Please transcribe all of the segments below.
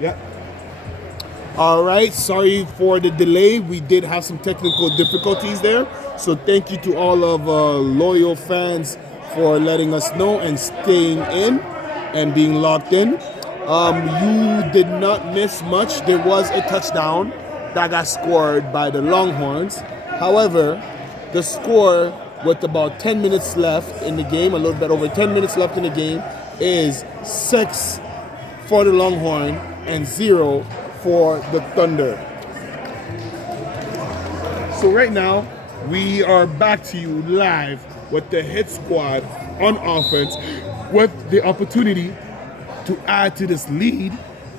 Yeah. All right, sorry for the delay. We did have some technical difficulties there. So thank you to all of loyal fans for letting us know and staying in and being locked in. You did not miss much. There was a touchdown that got scored by the Longhorns. However, the score with about 10 minutes left in the game, a little bit over 10 minutes left in the game, is 6 for the Longhorn and 0 for the Thunder. So right now, we are back to you live with the hit squad on offense with the opportunity to add to this lead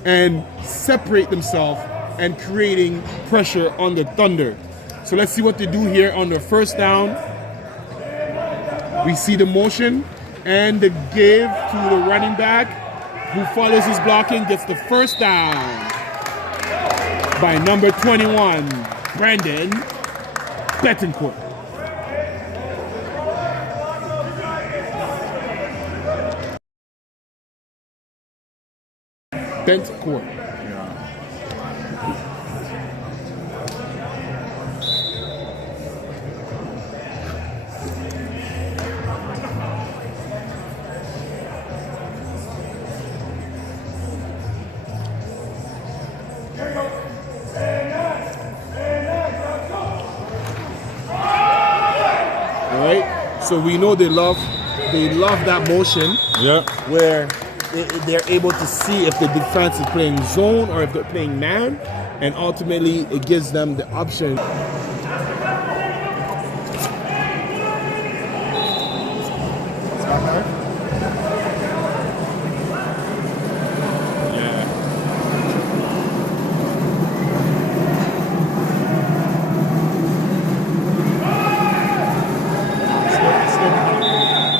and separate themselves and creating pressure on the Thunder. So let's see what they do here on the first down. We see the motion and the give to the running back who follows his blocking, gets the first down by number 21, Brandon Betancourt. Betancourt. So we know they love that motion. Yeah. Where they're able to see if the defense is playing zone or if they're playing man, and ultimately it gives them the option.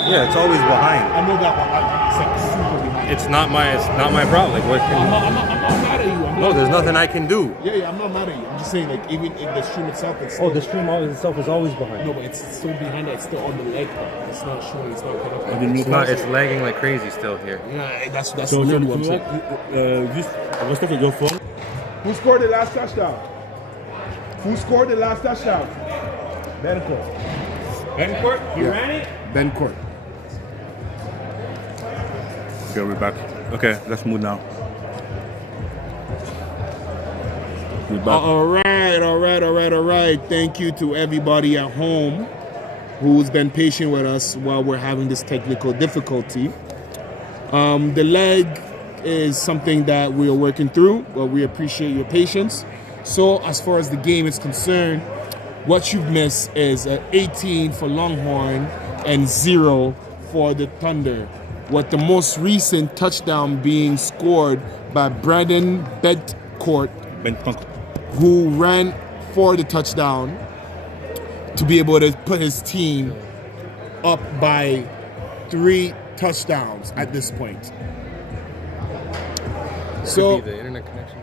Yeah, it's always behind. I know that one. It's like super behind. It's not my problem. Like, what can I'm not mad at you. No, there's nothing I can do. Yeah, I'm not mad at you. I'm just saying, like, even in the stream itself, it's still, Oh, the stream itself is always behind. no, but it's still behind. It's still on the leg. It's not showing. It's not cut up. It's lagging like crazy still here. Yeah, that's literally what I'm saying. Reste avec your phone. Who scored the last touchdown? Bencourt. Bencourt, you ran it? Bencourt. Okay, we're back. Okay, let's move now. We're back. All right. Thank you to everybody at home who's been patient with us while we're having this technical difficulty. The leg is something that we are working through, but we appreciate your patience. So as far as the game is concerned, what you've missed is 18 for Longhorn and 0 for the Thunder, with the most recent touchdown being scored by Brandon Betancourt, who ran for the touchdown to be able to put his team up by 3 touchdowns at this point. So the internet connection.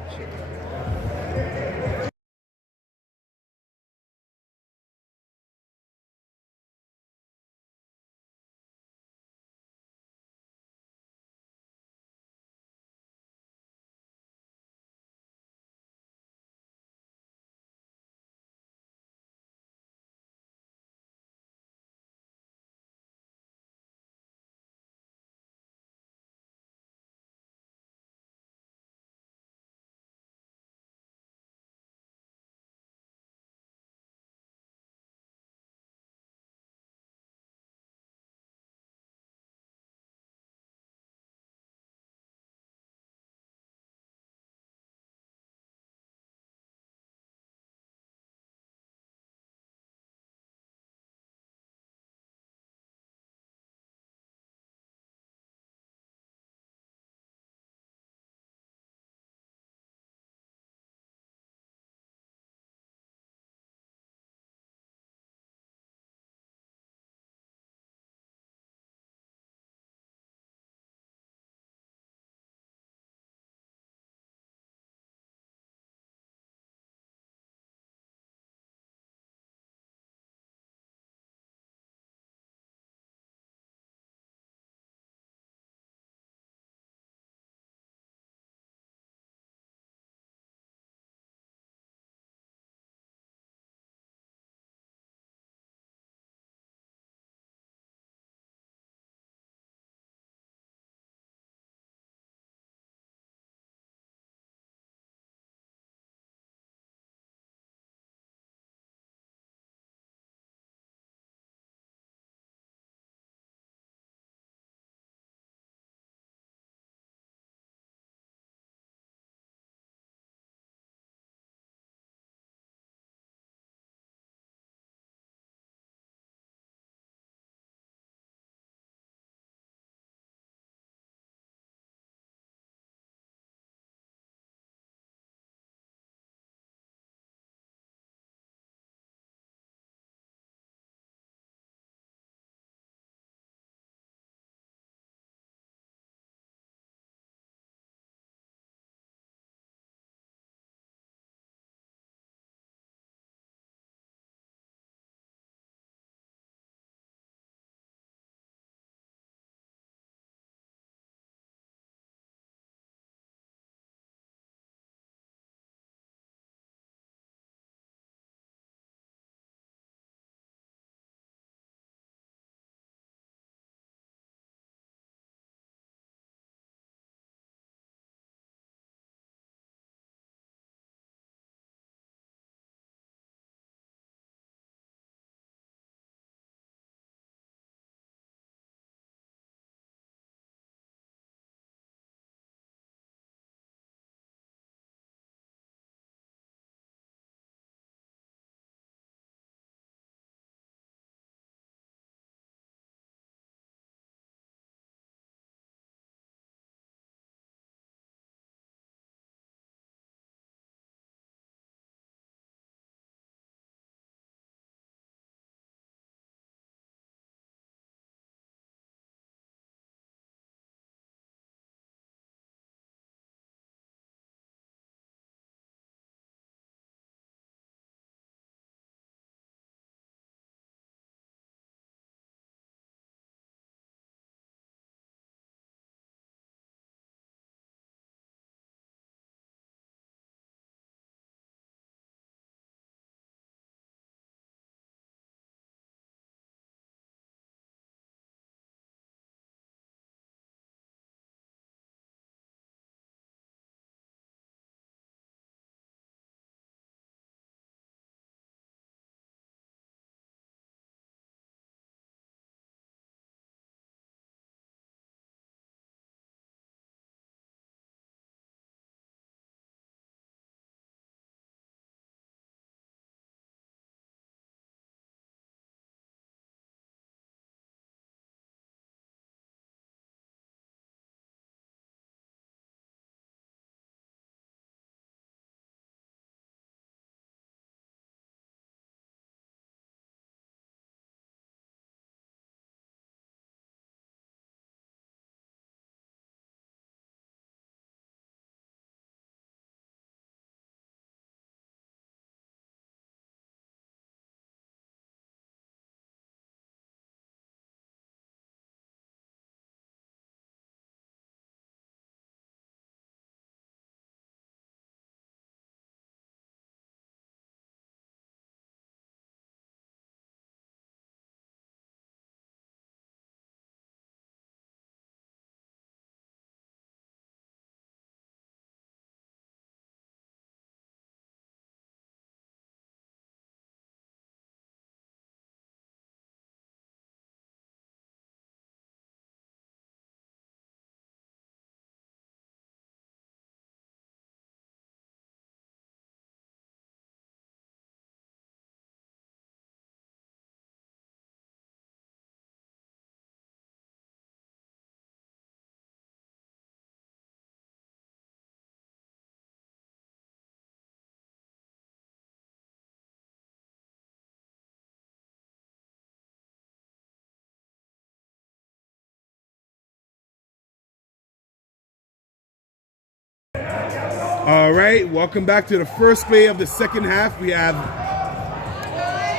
All right, welcome back to the first play of the second half. We have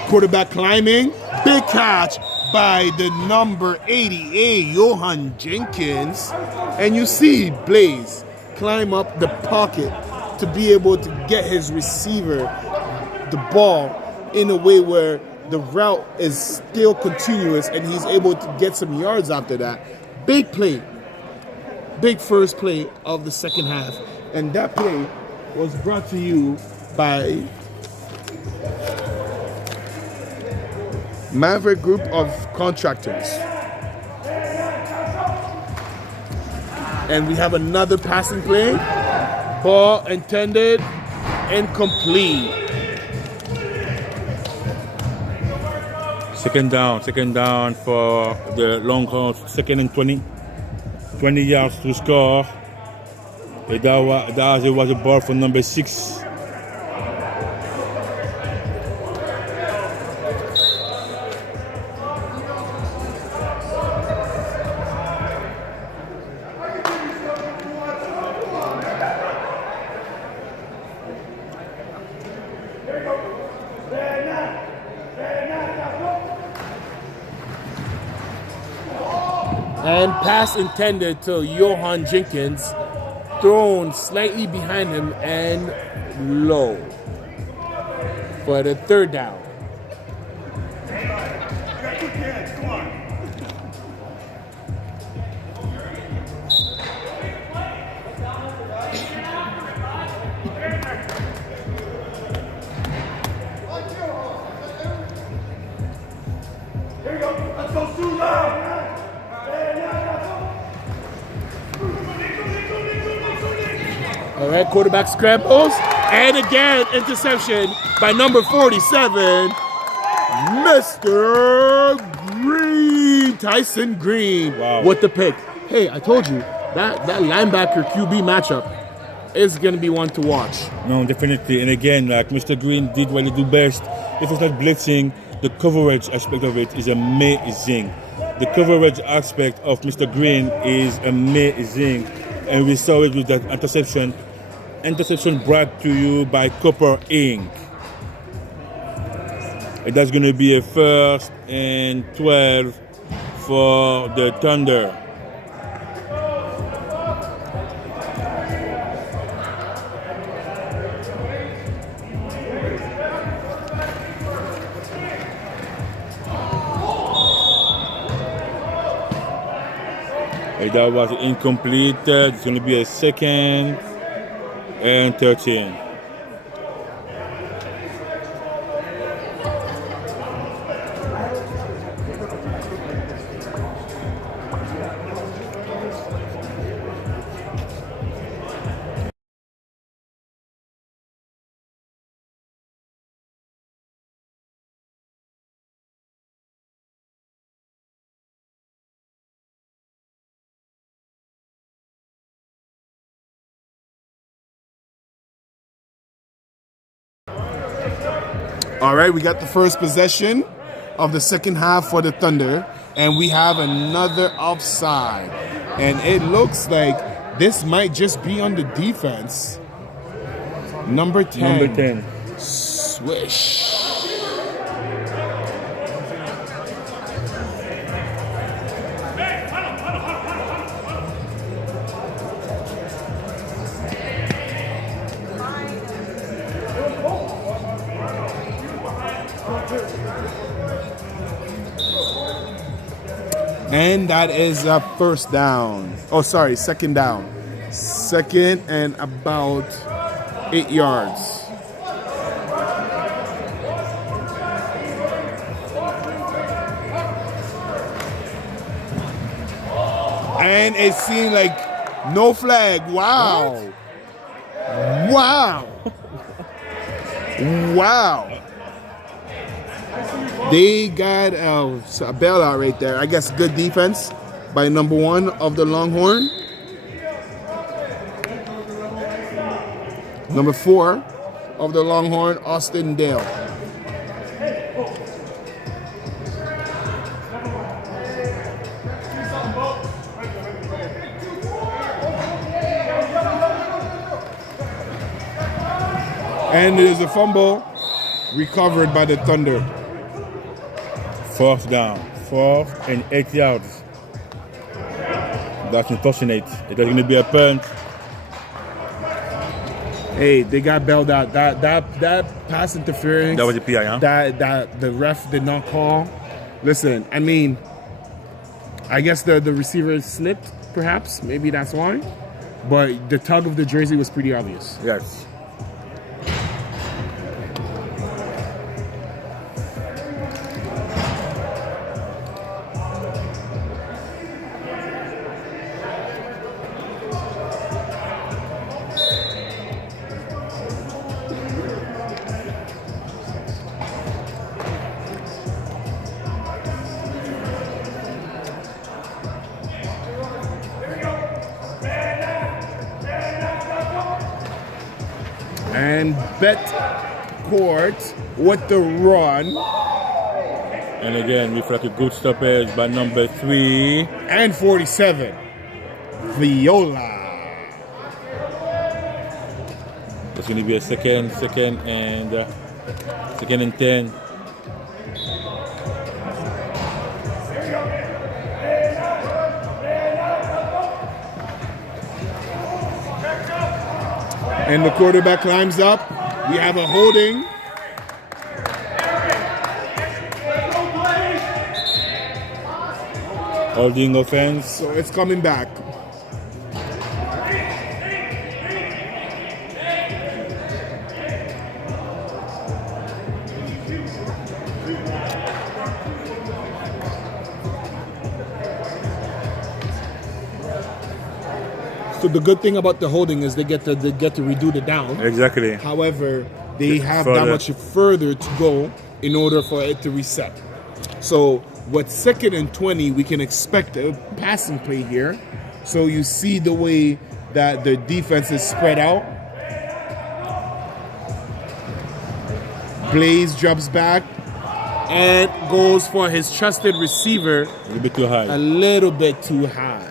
quarterback climbing. Big catch by the number 88, Johan Jenkins. And you see Blaze climb up the pocket to be able to get his receiver the ball in a way where the route is still continuous and he's able to get some yards after that. Big play. Big first play of the second half. And that play was brought to you by Maverick Group of Contractors. And we have another passing play. Ball intended, incomplete. Second down for the Longhorns. 2nd and 20. 20 yards to score. And that was a ball for number 6. And pass intended to Johan Jenkins, thrown slightly behind him and low for the third down. All right, quarterback scrambles, and again, interception by number 47, Mr. Green, Tyson Green, Wow. with the pick. Hey, I told you, that linebacker QB matchup is going to be one to watch. No, definitely. And again, like Mr. Green did what he do best. If it's not blitzing, the coverage aspect of it is amazing. The coverage aspect of Mr. Green is amazing. And we saw it with that interception. Interception brought to you by Copper Inc. And that's going to be a 1st and 12 for the Thunder. And that was incomplete. It's going to be a 2nd and 13. All right, we got the first possession of the second half for the Thunder, and we have another offside. And it looks like this might just be on the defense. Number 10. Number 10. Swish. And that is a first down. Oh, sorry, second down. 2nd and about 8 yards. And it seemed like no flag. Wow. What? Wow. Wow. They got a bailout right there. I guess good defense by number 1 of the Longhorn. Number 4 of the Longhorn, Austin Dale. And there's a fumble recovered by the Thunder. 4th down. 4th and 8 yards. That's unfortunate. It was going to be a punt. Hey, they got bailed out. That pass interference. That was a PI, huh? That the ref did not call. Listen, I mean, I guess the receiver slipped, perhaps. Maybe that's why. But the tug of the jersey was pretty obvious. Yes. And bet court with the run. And again, we feel like a good stoppage by number 3. And 47. Viola. It's going to be a second and 10. And the quarterback climbs up. We have a holding. Holding offense. So it's coming back. So the good thing about the holding is they get to redo the down. Exactly. However, they have further. that much further to go in order for it to reset. So with 2nd and 20, we can expect a passing play here. So you see the way that the defense is spread out. Blaze drops back and goes for his trusted receiver. A little bit too high. A little bit too high.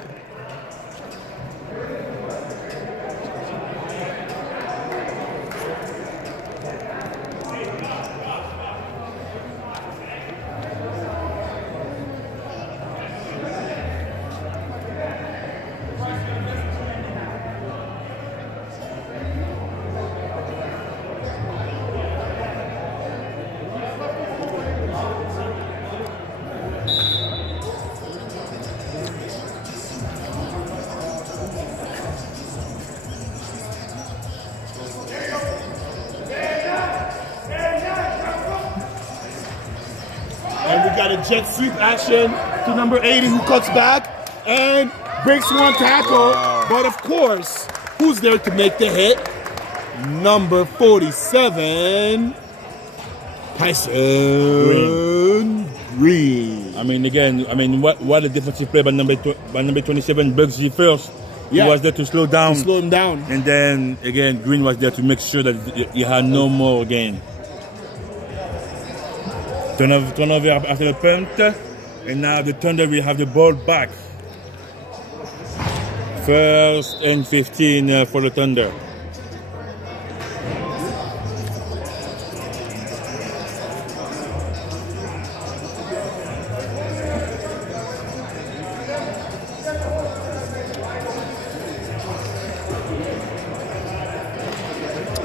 And we got a jet sweep action to number 80 who cuts back and breaks one tackle. Wow. But of course, who's there to make the hit? Number 47, Tyson Green. I mean, again, what a defensive play by number 27, Bugsy first. Yeah. He was there to slow down. Slow him down. And then, again, Green was there to make sure that he had no more gain. Turnover after the punt. And now the Thunder will have the ball back. 1st and 15 for the Thunder.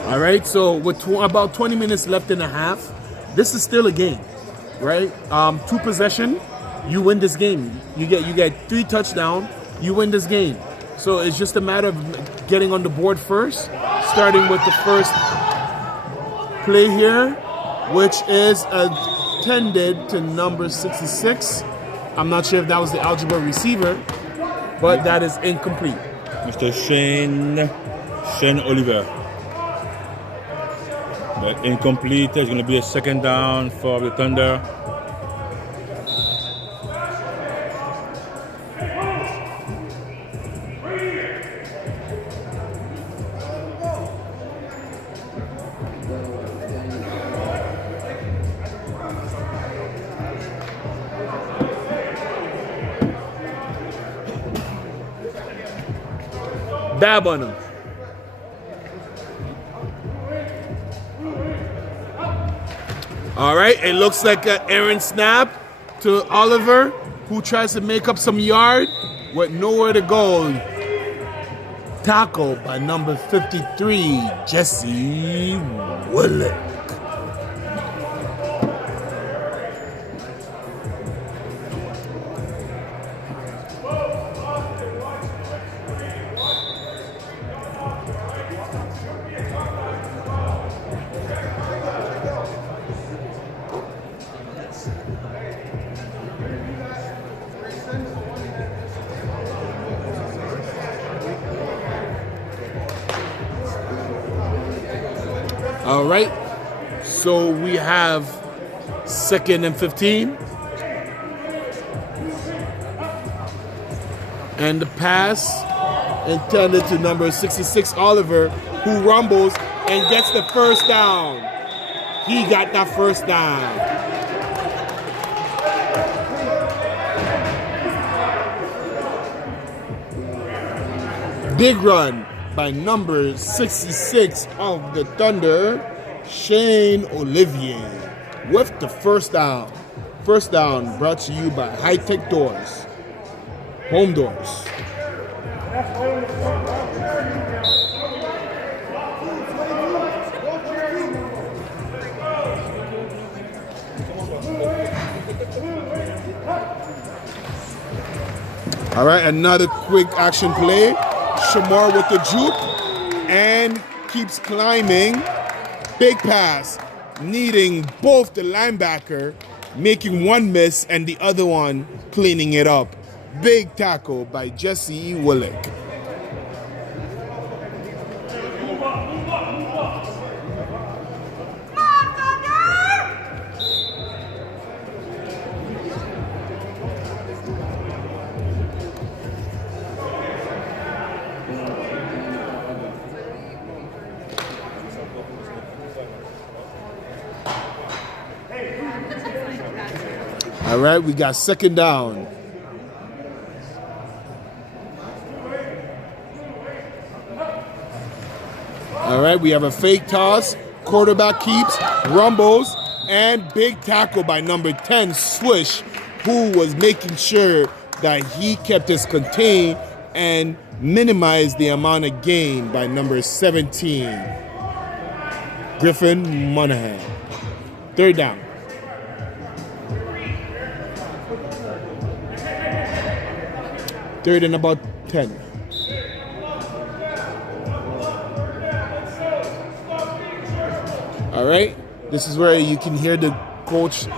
All right, so with about 20 minutes left in the half, this is still a game, right? 2 possession, you win this game. You get 3 touchdowns, you win this game. So it's just a matter of getting on the board first, starting with the first play here, which is intended to number 66. I'm not sure if that was the algebra receiver, but that is incomplete. Mr. Shane Oliver. But incomplete. It's going to be a 2nd down for the Thunder. Dab on him. All right, it looks like an errant snap to Oliver, who tries to make up some yard with nowhere to go. Tackle by number 53, Jesse Willick. All right, so we have 2nd and 15. And the pass intended to number 66, Oliver, who rumbles and gets the first down. He got that first down. Big run by number 66 of the Thunder, Shane Olivier, with the first down. First down brought to you by High Tech Doors, Home Doors. All right, another quick action play. Shamar with the juke and keeps climbing. Big pass, needing both the linebacker, making one miss and the other one cleaning it up. Big tackle by Jesse Willick. All right, we got 2nd down. All right, we have a fake toss. Quarterback keeps, rumbles, and big tackle by number 10, Swish, who was making sure that he kept us contained and minimized the amount of gain by number 17, Griffin Monahan. 3rd down. Third and about 10. All right, this is where you can hear the coach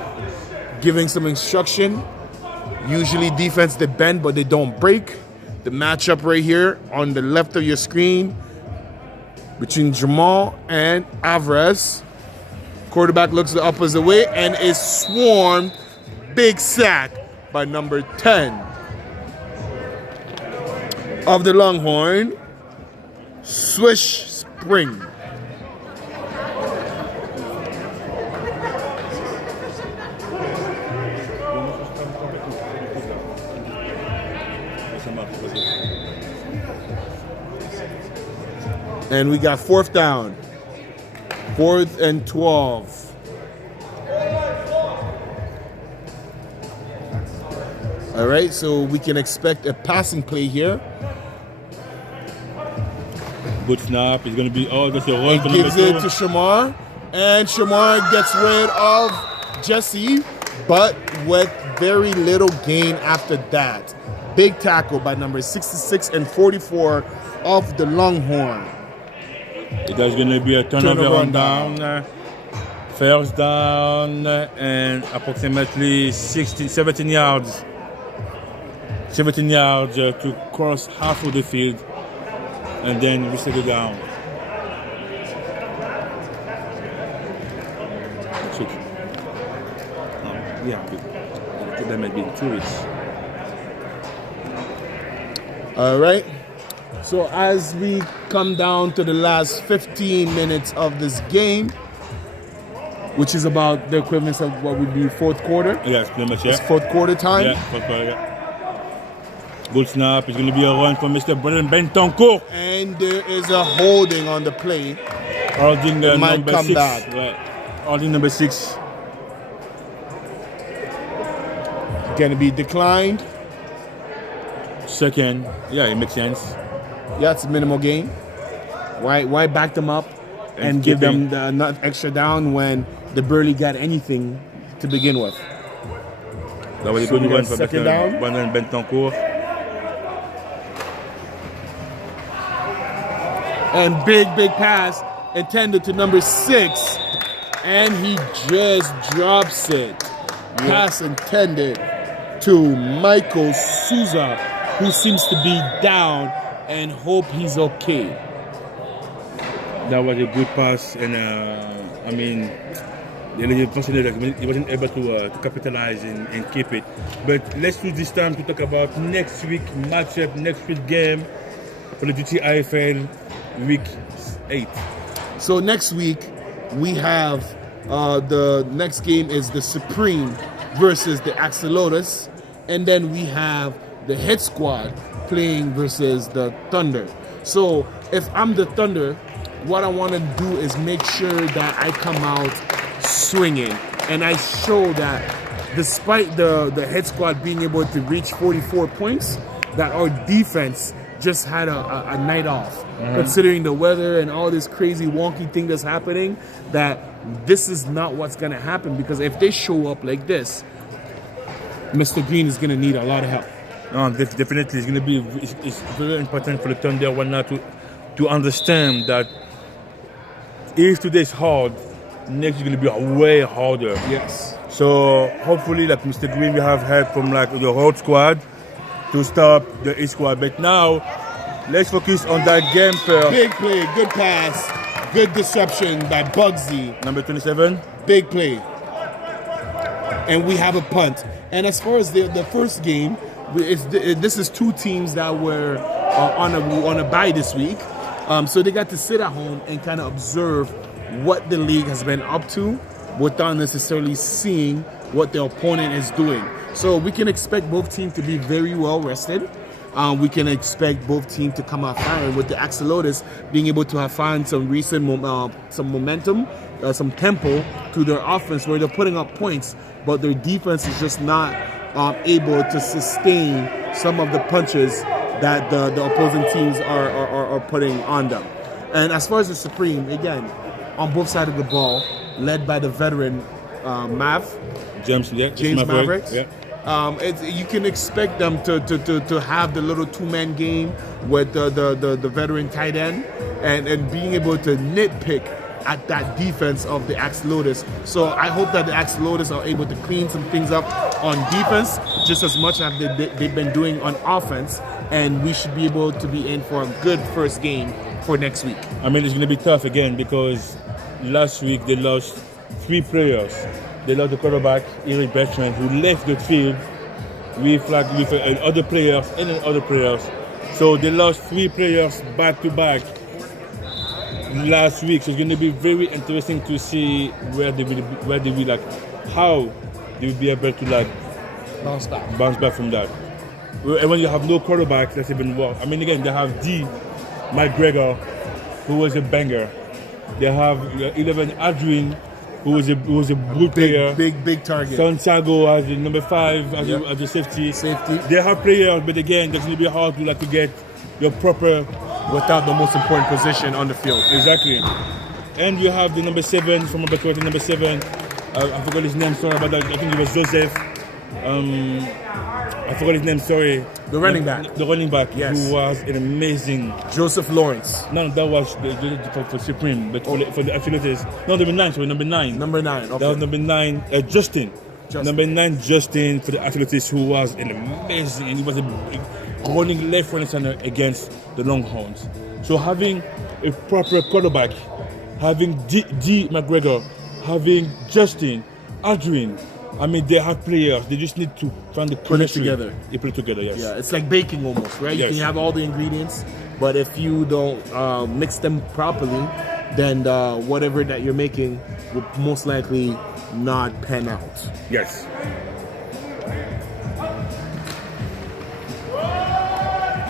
giving some instruction. Usually defense, they bend, but they don't break. The matchup right here on the left of your screen between Jamal and Alvarez. Quarterback looks the opposite way and is swarmed. Big sack by number 10 of the Longhorn, Swish Spring. And we got 4th down. 4th and 12. All right, so we can expect a passing play here. Good snap. It's going to be just a run for Gives number it 2. to Shamar, and Shamar gets rid of Jesse, but with very little gain after that. Big tackle by number 66 and 44 of the Longhorn. It is going to be a turnover on down. First down and approximately 17 yards. 17 yards to cross half of the field. And then we settle down. That might be 2 weeks. All right. So as we come down to the last 15 minutes of this game, which is about the equivalent of what would be 4th quarter. Yes, pretty much, yeah. It's 4th quarter time. Yeah, 4th quarter, yeah. Good snap. It's going to be a run from Mr. Bentoncourt. And there is a holding on the play. Holding might number come 6. back. Right. Holding number 6. going to be declined. Second, yeah, it makes sense. Yeah, it's a minimal gain. Why back them up and give them the not extra down when they barely got anything to begin with? That was a So good we one got for second down. Bentoncourt. And big pass intended to number 6. And he just drops it. Pass intended to Michael Souza, who seems to be down, and hope he's okay. That was a good pass, and I mean, unfortunately, he wasn't able to capitalize and keep it. But let's use this time to talk about next week matchup, next week game for the GTIFL week 8. So next week we have the next game is the Supreme versus the Axolotls, and then we have the Hit Squad playing versus the Thunder. So if I'm the Thunder, what I want to do is make sure that I come out swinging, and I show that despite the Hit Squad being able to reach 44 points, that our defense just had a night off. Considering the weather and all this crazy wonky thing that's happening, that this is not what's going to happen, because if they show up like this, Mr. Green is going to need a lot of help. No, definitely, it's going to be it's very important for the Thunder right now to understand that if today is hard, next is going to be way harder. Yes. So hopefully, like Mr. Green, we have help from like the whole squad to stop the A squad. But now, let's focus on that game first. Big play, good pass, good deception by Bugsy. Number 27. Big play. And we have a punt. And as far as the first game, this is two teams that were on a bye this week. So they got to sit at home and kind of observe what the league has been up to without necessarily seeing what the opponent is doing. So we can expect both teams to be very well rested. We can expect both teams to come out firing, with the Axolotls being able to have found some recent some momentum, some tempo to their offense, where they're putting up points, but their defense is just not able to sustain some of the punches that the opposing teams are putting on them. And as far as the Supreme, again, on both sides of the ball, led by the veteran James Mavericks. Yeah. You can expect them to have the little two-man game with the veteran tight end and being able to nitpick at that defense of the Axolotls. So I hope that the Axolotls are able to clean some things up on defense just as much as they've been doing on offense, and we should be able to be in for a good first game for next week. I mean, it's going to be tough again because last week they lost 3 players. They lost the quarterback, Eric Bertrand, who left the field with other players and then other players. So they lost 3 players back to back last week. So it's going to be very interesting to see how they will be able to bounce back from that. And when you have no quarterback, that's even worse. I mean, again, they have McGregor, who was a banger. They have 11 Adrian, who was a good player. Big target. Santiago as the number 5 as the safety. They have players, but again, it's going to be hard to get your proper without the most important position on the field. Exactly. And you have the number 7 from number 7. I forgot his name. Sorry about that. I think it was Joseph. I forgot his name. Sorry. The running back. The running back. Yes. Who was an amazing. Joseph Lawrence. No, that was for Supreme, but for the Axolotls. No, number 9. Sorry, number 9. Number 9. Okay. That was number 9. Justin. Number 9, Justin for the Axolotls, who was an amazing, and he was running left, right, and center against the Longhorns. So having a proper quarterback, having D. McGregor, having Justin, Adrian. I mean, they have players. They just need to find the chemistry. They put it together, yes. Yeah, it's like baking almost, right? Yes. You can have all the ingredients, but if you don't mix them properly, then whatever that you're making will most likely not pan out. Yes.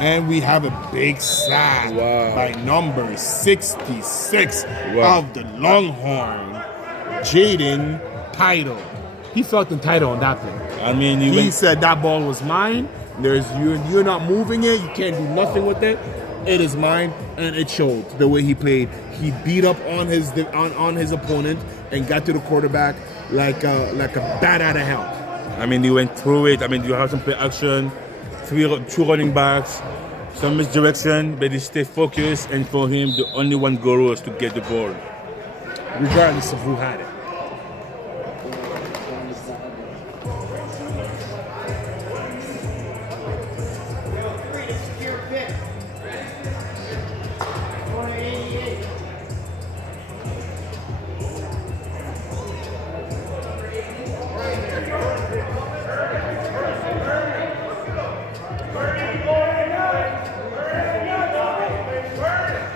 And we have a big sack by number 66 of the Longhorn, Jan24th. he felt entitled on that play. I mean, He said that ball was mine. You're not moving it. You can't do nothing with it. It is mine, and it showed the way he played. He beat up on his opponent and got to the quarterback like a bat out of hell. I mean, he went through it. I mean, you have some play action, two running backs, some misdirection, but he stayed focused. And for him, the only one goal was to get the ball, regardless of who had it.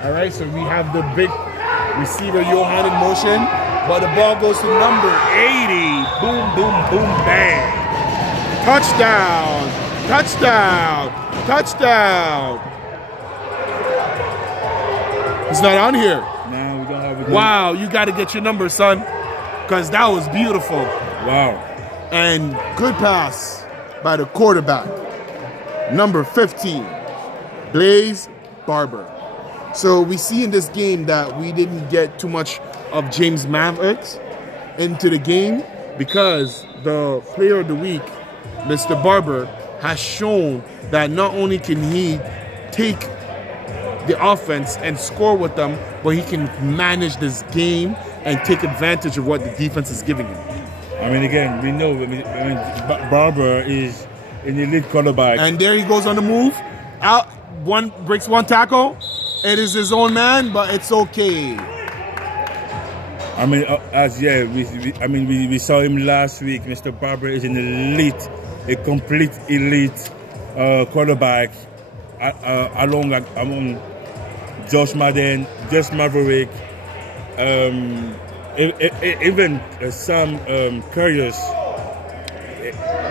All right, so we have the big receiver Johan in motion, but the ball goes to number 80. Boom, boom, boom, bang. Touchdown, touchdown, touchdown. It's not on here. No, we don't have it. Wow, you got to get your number, son, because that was beautiful. Wow. And good pass by the quarterback, number 15, Blaze Barber. So we see in this game that we didn't get too much of James Mavericks into the game because the player of the week, Mr. Barber, has shown that not only can he take the offense and score with them, but he can manage this game and take advantage of what the defense is giving him. I mean, again, we know. I mean, Barber is an elite quarterback. And there he goes on the move. Out, breaks one tackle. It is his own man, but it's okay. I mean, we saw him last week. Mr. Barber is an elite, a complete elite quarterback, along among Josh Madden, Jess Maverick, even Sam Curious.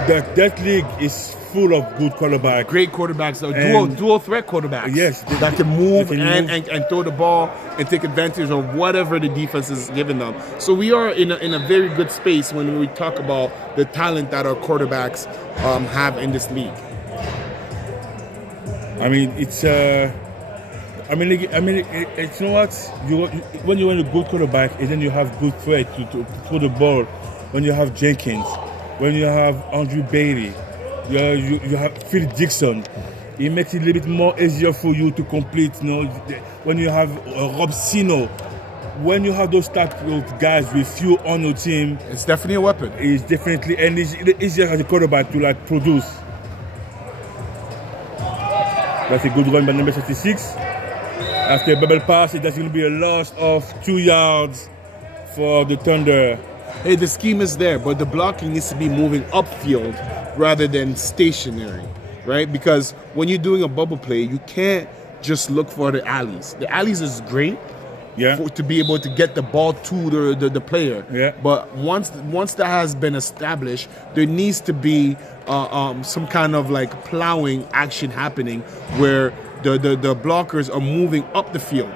That league is full of good quarterbacks. Great quarterbacks, dual threat quarterbacks. Yes, that can move and throw the ball and take advantage of whatever the defense is giving them. So we are in a very good space when we talk about the talent that our quarterbacks have in this league. I mean, it's you know what? When you want a good quarterback, and then you have good threat to throw the ball. When you have Jenkins, when you have Andrew Bailey, you have Phil Dixon. It makes it a little bit more easier for you to complete. You know, when you have Rob Sino, when you have those type of guys with you on your team, it's definitely a weapon. It's definitely, and it's easier as a quarterback to like produce. That's a good run by number 36. After a bubble pass, that's going to be a loss of 2 yards for the Thunder. Hey, the scheme is there, but the blocking needs to be moving upfield rather than stationary, right? Because when you're doing a bubble play, you can't just look for the alleys. The alleys is great to be able to get the ball to the player. Yeah. But once that has been established, there needs to be some kind of like plowing action happening where the blockers are moving up the field.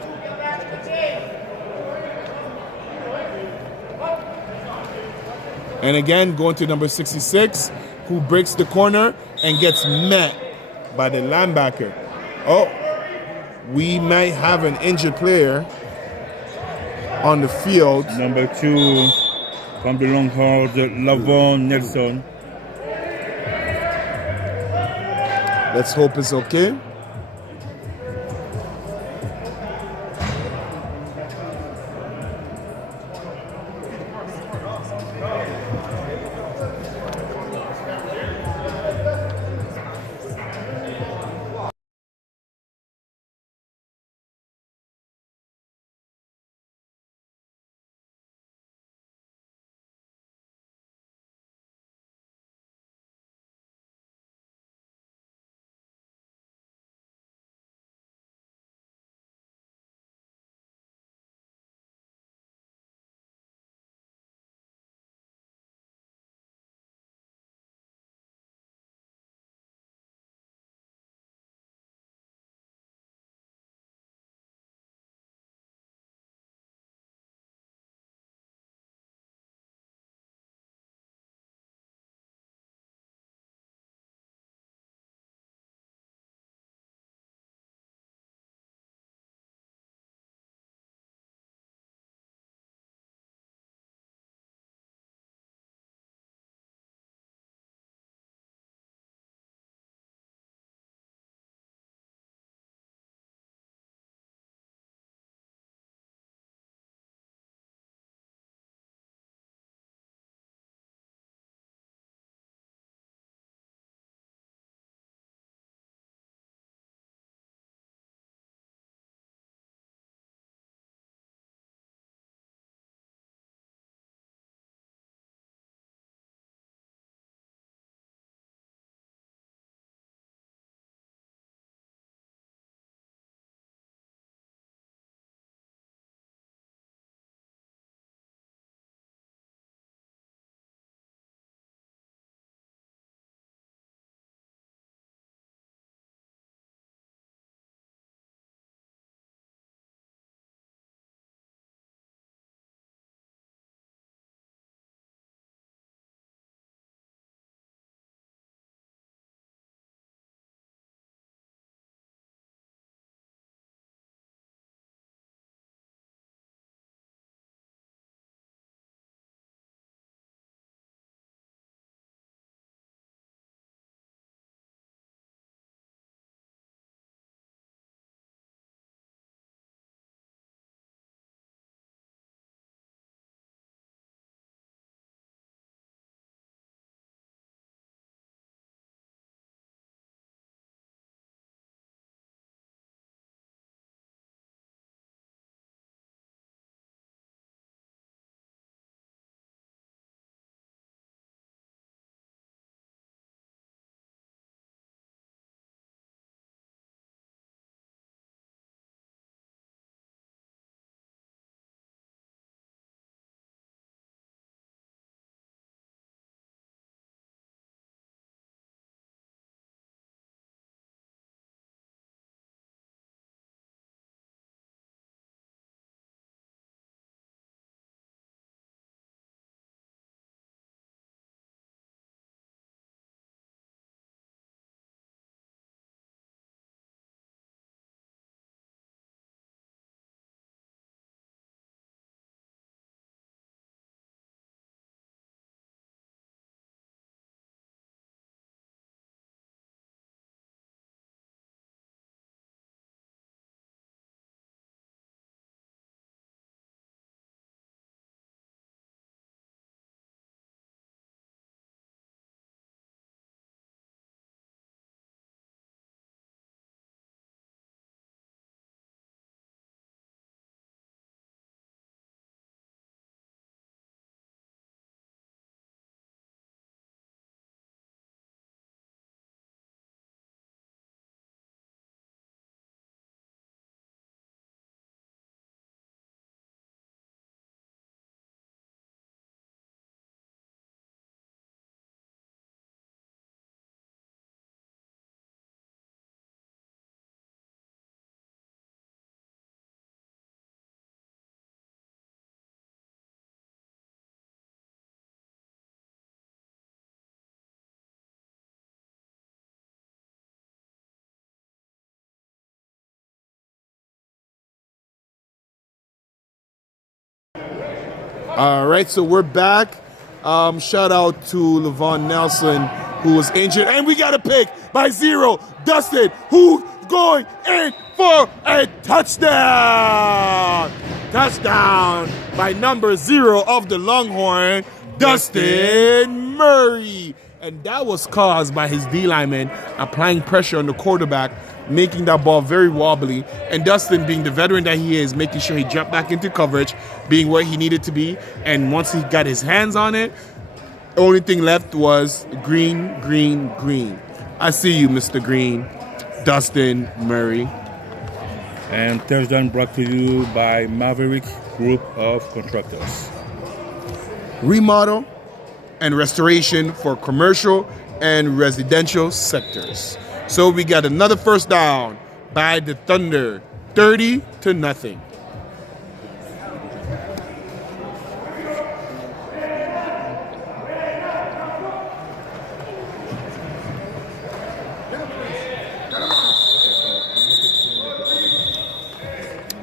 And again, going to number 66, who breaks the corner and gets met by the linebacker. Oh, we might have an injured player on the field. Number 2 from the Longhorns, Lavon Nelson. Let's hope it's okay. All right, so we're back. Shout out to Levon Nelson, who was injured. And we got a pick by 0. Dustin, who's going in for a touchdown. Touchdown by number 0 of the Longhorn, Dustin Murray. And that was caused by his D lineman applying pressure on the quarterback, making that ball very wobbly. And Dustin, being the veteran that he is, making sure he dropped back into coverage, being where he needed to be. And once he got his hands on it, the only thing left was green, green, green. I see you, Mr. Green. Dustin Murray. And touchdown brought to you by Maverick Group of Contractors. Remodel and restoration for commercial and residential sectors. So we got another first down by the Thunder, 30-0.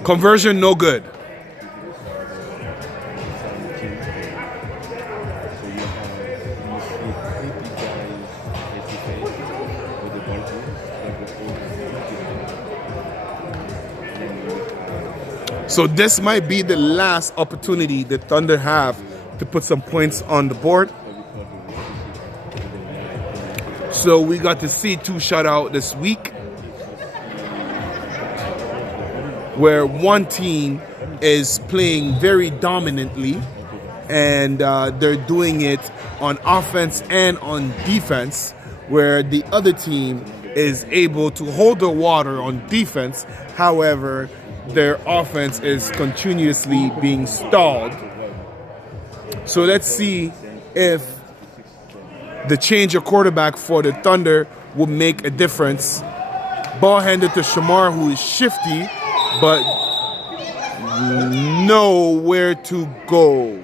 Conversion no good. So this might be the last opportunity the Thunder have to put some points on the board. So we got to see 2 shutout this week, where one team is playing very dominantly, and they're doing it on offense and on defense, where the other team is able to hold their water on defense. However, their offense is continuously being stalled. So let's see if the change of quarterback for the Thunder will make a difference. Ball handed to Shamar, who is shifty, but nowhere to go.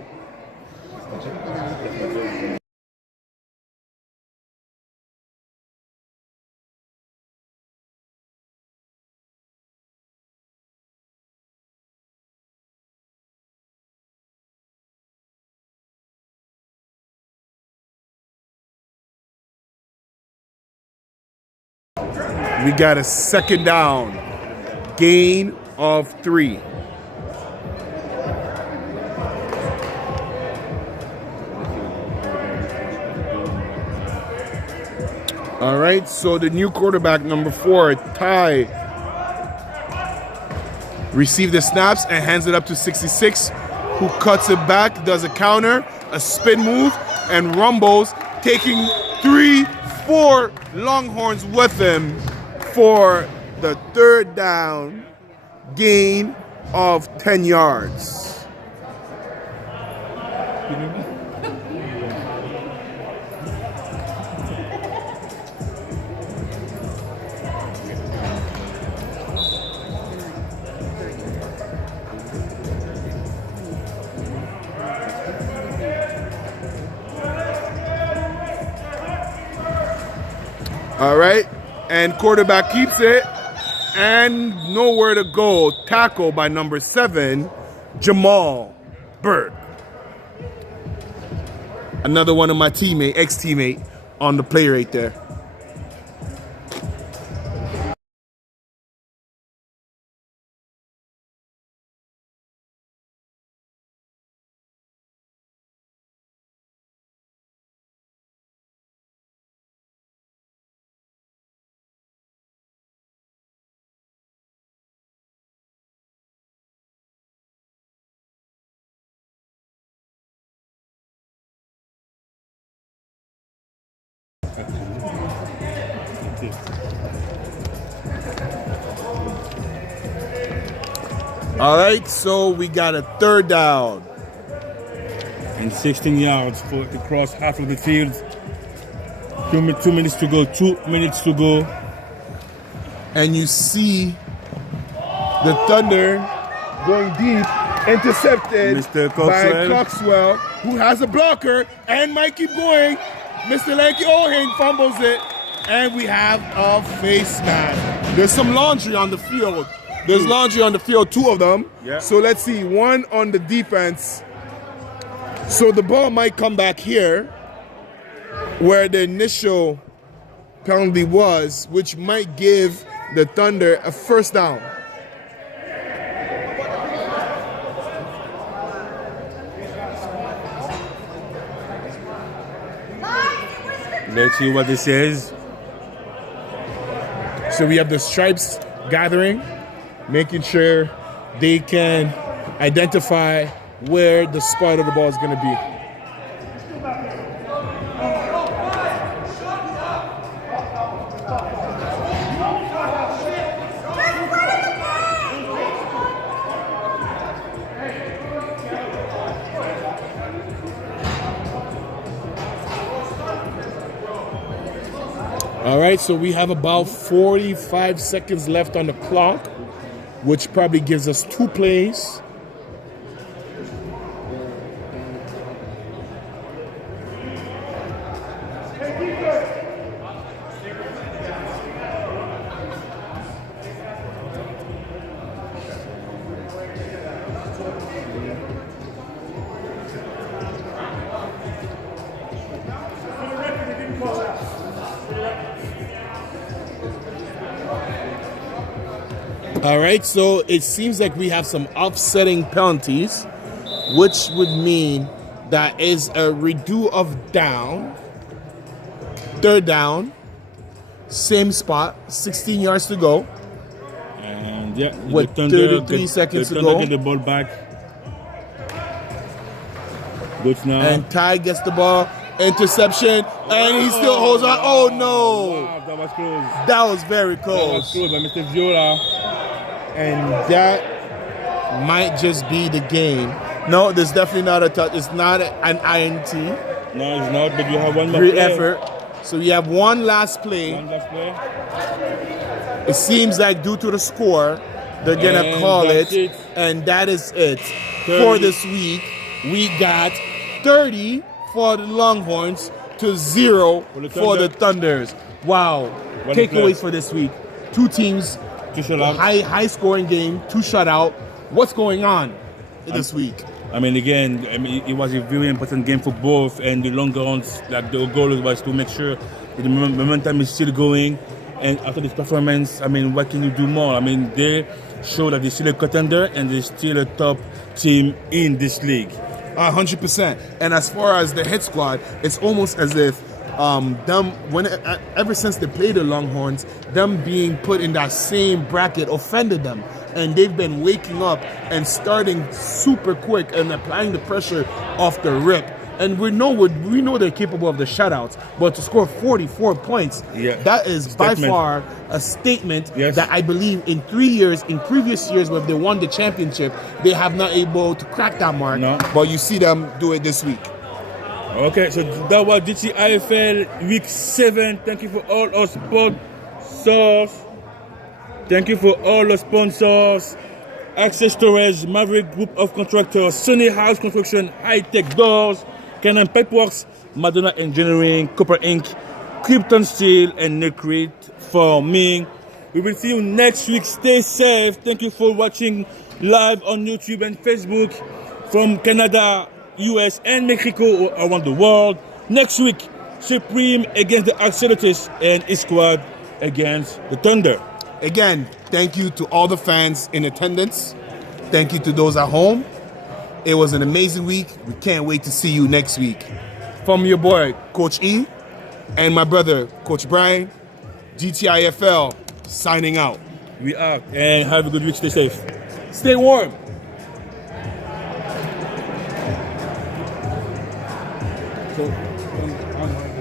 We got a second down, gain of 3. All right, so the new quarterback, number 4, Ty, received the snaps and hands it up to 66, who cuts it back, does a counter, a spin move, and rumbles, taking 3-4 Longhorns with him for the third down, gain of 10 yards. All right, and quarterback keeps it, and nowhere to go. Tackle by number 7, Jamal Burke. Another one of my ex-teammate on the play right there. All right, so we got a third down. And 16 yards for to cross half of the field. 2 minutes to go, 2 minutes to go. And you see the Thunder going deep, intercepted Mr. by Coxwell, who has a blocker and might keep going. Mr. Lanky O'Hain fumbles it, and we have a face mask. There's some laundry on the field. There's laundry on the field, 2 of them. Yeah. So let's see, 1 on the defense So the ball might come back here where the initial penalty was, which might give the Thunder a first down. Let's see what this says. So we have the stripes gathering, making sure they can identify where the spot of the ball is going to be. All right, so we have about 45 seconds left on the clock, which probably gives us 2 plays. All right, so it seems like we have some offsetting penalties, which would mean that is a redo of down, 3rd down, same spot, 16 yards to go. And yeah, with 33 seconds to go. Get the ball back. Good now. And Ty gets the ball, interception, and he still holds on. Oh no! Wow, that was close. That was very That was close. close by Mr. Viola. And that might just be the game. No, there's definitely not a touch. It's not an INT. No, it's not, but you have one more Great play. effort. So we have one last play. One last play. It seems like due to the score, they're gonna And call that's it, it. and that is it 30. for this week. We got 30 for the Longhorns to 0 for the Thunders. Wow! What a Takeaways play. for this week: 2 teams, To shut up. high scoring game, 2 shutout. What's going on this week? I mean, again, it was a very important game for both, and the Longhorns, like the goal was to make sure that the momentum is still going. And after this performance, I mean, what can you do more? I mean, they show that they're still a contender and they're still a top team in this league. 100%. And as far as the hit squad, it's almost as if ever since they played the Longhorns, them being put in that same bracket offended them, and they've been waking up and starting super quick and applying the pressure off the rip. And we know they're capable of the shutouts, but to score 44 points, that is by far a statement that I believe in previous years when they won the championship, they have not able to crack that mark. No. But you see them do it this week. Okay, so that was GTIFL Week 7. Thank you for all our sponsors. Thank you for all our sponsors. Access Storage, Maverick Group of Contractors, Sunny House Construction, High Tech Doors, Canon Pipeworks, Madonna Engineering, Copper Inc., Krypton Steel, and Necrete Farming. We will see you next week. Stay safe. Thank you for watching live on YouTube and Facebook from Canada, US, and Mexico around the world. Next week, Supreme against the Axolotls and his squad against the Thunder. Again, thank you to all the fans in attendance. Thank you to those at home. It was an amazing week. We can't wait to see you next week. From your boy, Coach E, and my brother, Coach Brian, GTIFL, signing out. We are. And have a good week. Stay safe. Stay warm. So